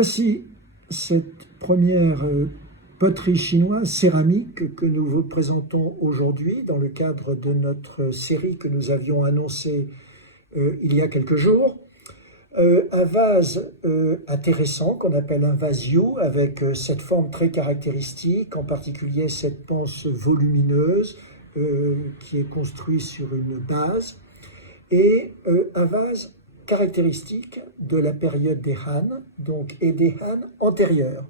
Voici cette première poterie chinoise céramique que nous vous présentons aujourd'hui dans le cadre de notre série que nous avions annoncée il y a quelques jours. Un vase intéressant qu'on appelle un vase Yu avec cette forme très caractéristique, en particulier cette panse volumineuse qui est construite sur une base, et un vase caractéristique de la période des Han, donc, et des Han antérieurs.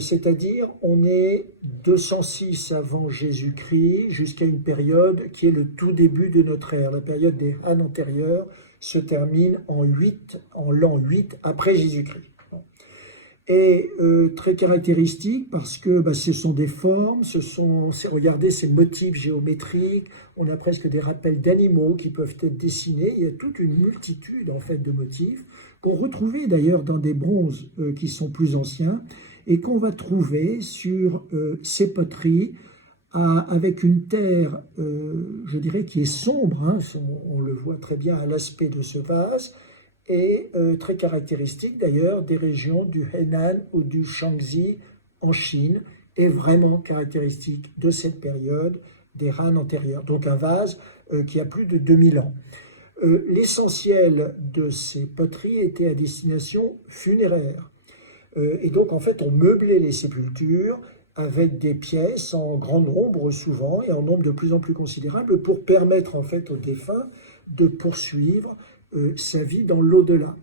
C'est-à-dire on est 206 avant Jésus-Christ jusqu'à une période qui est le tout début de notre ère. La période des Han antérieurs se termine en l'an 8 après Jésus-Christ. Et très caractéristique parce que ce sont des formes, regardez ces motifs géométriques, on a presque des rappels d'animaux qui peuvent être dessinés, il y a toute une multitude en fait de motifs qu'on retrouvait d'ailleurs dans des bronzes qui sont plus anciens et qu'on va trouver sur ces poteries avec une terre, je dirais, qui est sombre, hein, on le voit très bien à l'aspect de ce vase, et très caractéristique d'ailleurs des régions du Henan ou du Shaanxi en Chine, et vraiment caractéristique de cette période des Han antérieurs. Donc un vase qui a plus de 2000 ans. L'essentiel de ces poteries était à destination funéraire. Et donc en fait on meublait les sépultures avec des pièces en grand nombre souvent et en nombre de plus en plus considérable pour permettre en fait aux défunts de poursuivre sa vie dans l'au-delà.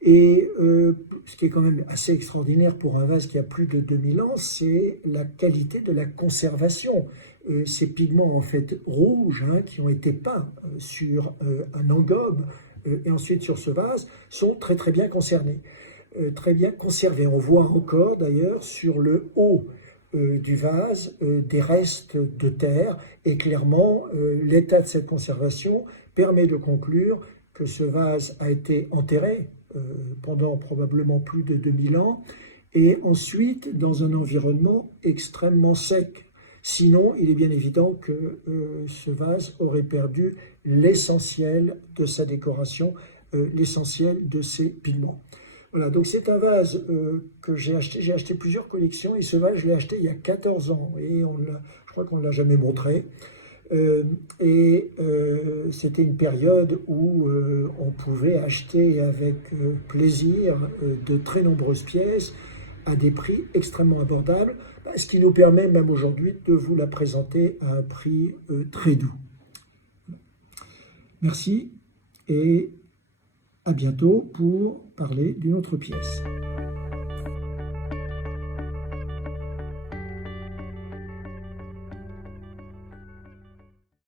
Et ce qui est quand même assez extraordinaire pour un vase qui a plus de 2000 ans, c'est la qualité de la conservation. Ces pigments en fait rouges qui ont été peints sur un engobe et ensuite sur ce vase sont très très bien concernés. Très bien conservés. On voit encore d'ailleurs sur le haut du vase des restes de terre et clairement l'état de cette conservation permet de conclure que ce vase a été enterré pendant probablement plus de 2000 ans et ensuite dans un environnement extrêmement sec. Sinon, il est bien évident que ce vase aurait perdu l'essentiel de sa décoration, l'essentiel de ses pigments. Voilà, donc c'est un vase que j'ai acheté. J'ai acheté plusieurs collections et ce vase, je l'ai acheté il y a 14 ans et je crois qu'on ne l'a jamais montré. C'était une période où on pouvait acheter avec plaisir de très nombreuses pièces à des prix extrêmement abordables, ce qui nous permet même aujourd'hui de vous la présenter à un prix très doux. Merci et à bientôt pour parler d'une autre pièce.